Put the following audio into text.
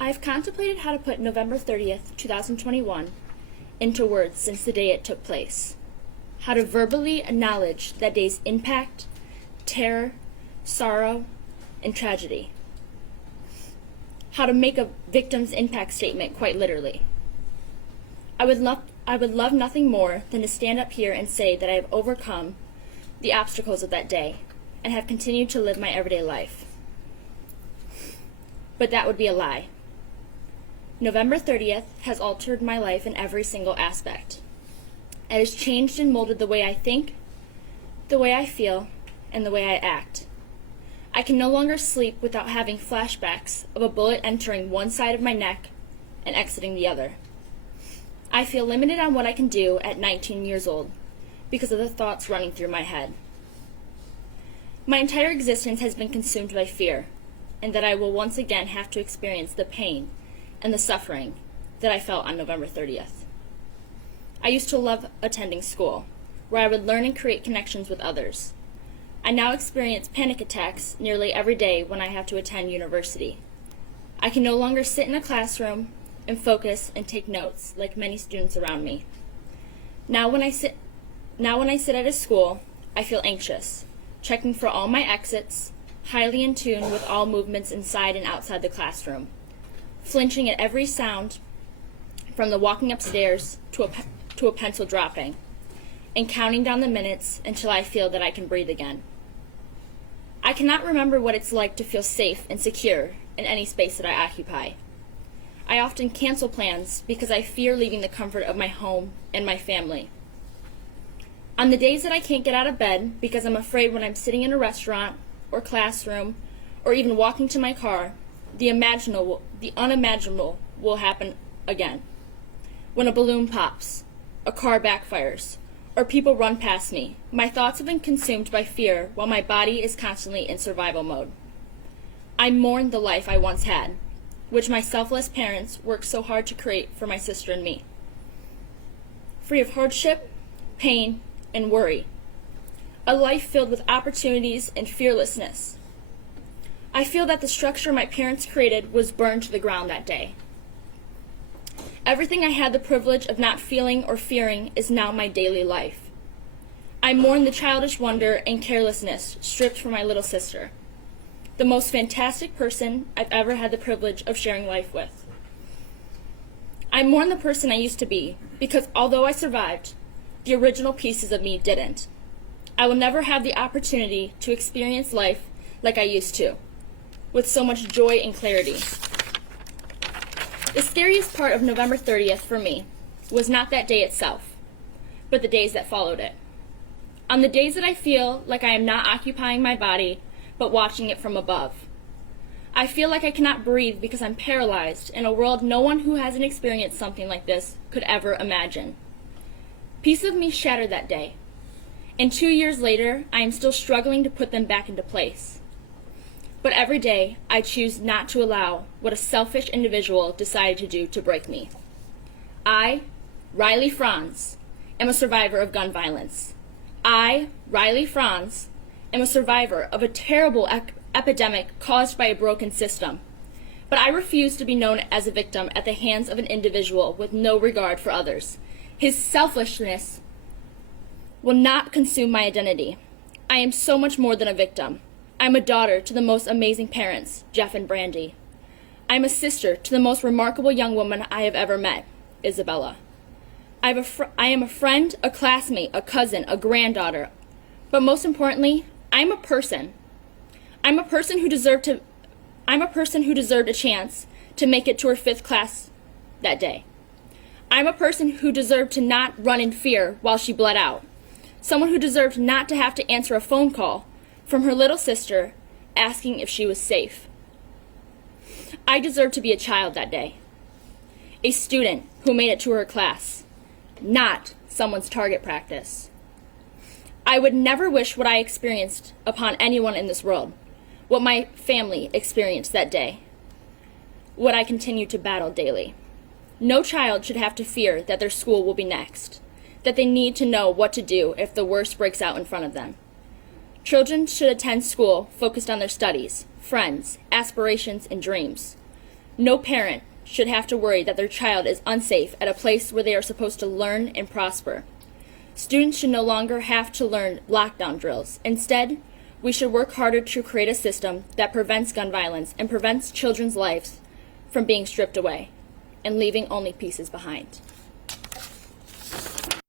I've contemplated how to put November 30th, 2021 into words since the day it took place. How to verbally acknowledge that day's impact, terror, sorrow, and tragedy. How to make a victim's impact statement quite literally. I would love nothing more than to stand up here and say that I have overcome the obstacles of that day and have continued to live my everyday life. But that would be a lie. November 30th has altered my life in every single aspect. It has changed and molded the way I think, the way I feel, and the way I act. I can no longer sleep without having flashbacks of a bullet entering one side of my neck and exiting the other. I feel limited on what I can do at 19 years old because of the thoughts running through my head. My entire existence has been consumed by fear, and that I will once again have to experience the pain and the suffering that I felt on November 30th. I used to love attending school, where I would learn and create connections with others. I now experience panic attacks nearly every day when I have to attend university. I can no longer sit in a classroom and focus and take notes like many students around me. Now when I sit at a school, I feel anxious, checking for all my exits, highly in tune with all movements inside and outside the classroom, flinching at every sound from the walking upstairs to a pencil dropping, and counting down the minutes until I feel that I can breathe again. I cannot remember what it's like to feel safe and secure in any space that I occupy. I often cancel plans because I fear leaving the comfort of my home and my family. On the days that I can't get out of bed because I'm afraid when I'm sitting in a restaurant or classroom or even walking to my car, the unimaginable will happen again. When a balloon pops, a car backfires, or people run past me, my thoughts have been consumed by fear while my body is constantly in survival mode. I mourn the life I once had, which my selfless parents worked so hard to create for my sister and me. Free of hardship, pain, and worry. A life filled with opportunities and fearlessness. I feel that the structure my parents created was burned to the ground that day. Everything I had the privilege of not feeling or fearing is now my daily life. I mourn the childish wonder and carelessness stripped from my little sister, the most fantastic person I've ever had the privilege of sharing life with. I mourn the person I used to be, because although I survived, the original pieces of me didn't. I will never have the opportunity to experience life like I used to, with so much joy and clarity. The scariest part of November 30th for me was not that day itself, but the days that followed it. On the days that I feel like I am not occupying my body, but watching it from above. I feel like I cannot breathe because I'm paralyzed in a world no one who hasn't experienced something like this could ever imagine. Pieces of me shattered that day, and 2 years later, I am still struggling to put them back into place. But every day, I choose not to allow what a selfish individual decided to do to break me. I, Riley Franz, am a survivor of gun violence. I, Riley Franz, am a survivor of a terrible epidemic caused by a broken system. But I refuse to be known as a victim at the hands of an individual with no regard for others. His selfishness will not consume my identity. I am so much more than a victim. I'm a daughter to the most amazing parents, Jeff and Brandy. I'm a sister to the most remarkable young woman I have ever met, Isabella. I am a friend, a classmate, a cousin, a granddaughter. But most importantly, I'm a person. I'm a person who deserved a chance to make it to her 5th class that day. I'm a person who deserved to not run in fear while she bled out. Someone who deserved not to have to answer a phone call from her little sister asking if she was safe. I deserved to be a child that day. A student who made it to her class, not someone's target practice. I would never wish what I experienced upon anyone in this world, what my family experienced that day, what I continue to battle daily. No child should have to fear that their school will be next, that they need to know what to do if the worst breaks out in front of them. Children should attend school focused on their studies, friends, aspirations, and dreams. No parent should have to worry that their child is unsafe at a place where they are supposed to learn and prosper. Students should no longer have to learn lockdown drills. Instead, we should work harder to create a system that prevents gun violence and prevents children's lives from being stripped away and leaving only pieces behind.